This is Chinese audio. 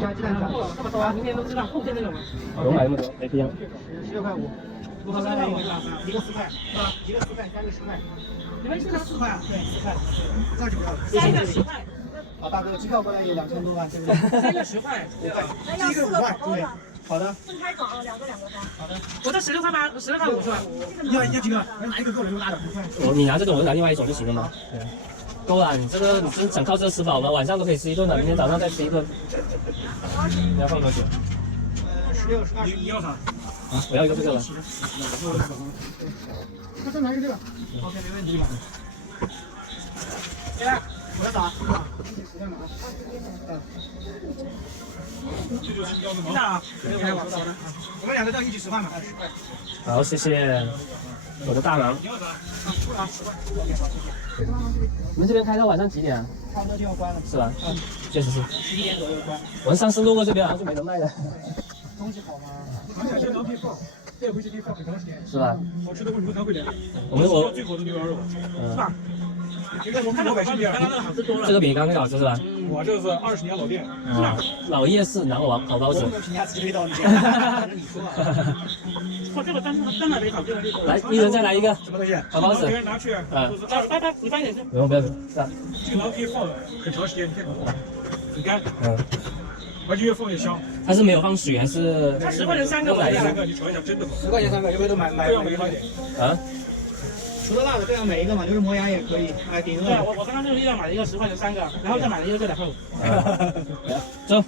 加鸡蛋加。这么多啊？明天都知道，后天这种吗？不用买那么多，没必要。16.5块。我3块5是吧？一个4块，是吧？一个4块，三个10块。你们是拿4块啊？对，4块。那就不要了。 3个10块。好，大哥，机票过来有2000多万，对不对？3个10块。5块。这个5块，对。好的。分开装啊，两个的。好的。我这16块8，16块5是吧？要几个？拿一个够了，就拿2块。你拿这种，我就拿另外一种就行了嘛。对。够了，你这个你真想靠这个吃饱吗？晚上都可以吃一顿了，明天早上再吃一顿。你要放多久？16、12。你要啥？啊，我要一个这个了。那再拿一个这个。OK， 没问题。来，我来打。一起实现了啊。这就是标准吗？啊，我们2个都一起吃饭嘛，10块。好，谢谢我的大忙。你要啥？啊，出了10块。OK， 好，谢谢。你们这边开到晚上几点啊？差不多就要关了，是吧？确实是。11点左右关。我们上次路过这边好像就没人卖的。东西好吗？而且可以放，带回去可以放很长时间。是吧？好吃的为什么才会凉？我最好的牛羊肉，是吧？我看到老板比刚刚那个好吃多了。这个比刚刚那个好吃是吧？我这是20年老店，老夜市南王烤包子。评价直接到你。你说啊？我这个真的没烤，这个来，一人再来一个。什么东西？烤包子。拿去。拜，你放一点去。不用，是吧？这个可以放很长时间，你看，很干。而且越放越香。它是没有放水还是？它10块钱3个，来3个，你尝一下，真的好。10块钱3个，要不要都买一点？啊？除了辣的都要买一个嘛，就是磨牙也可以，哎，顶饿。对，我刚刚就是一样买了一个10块钱3个，然后再买了一个这2块5。走。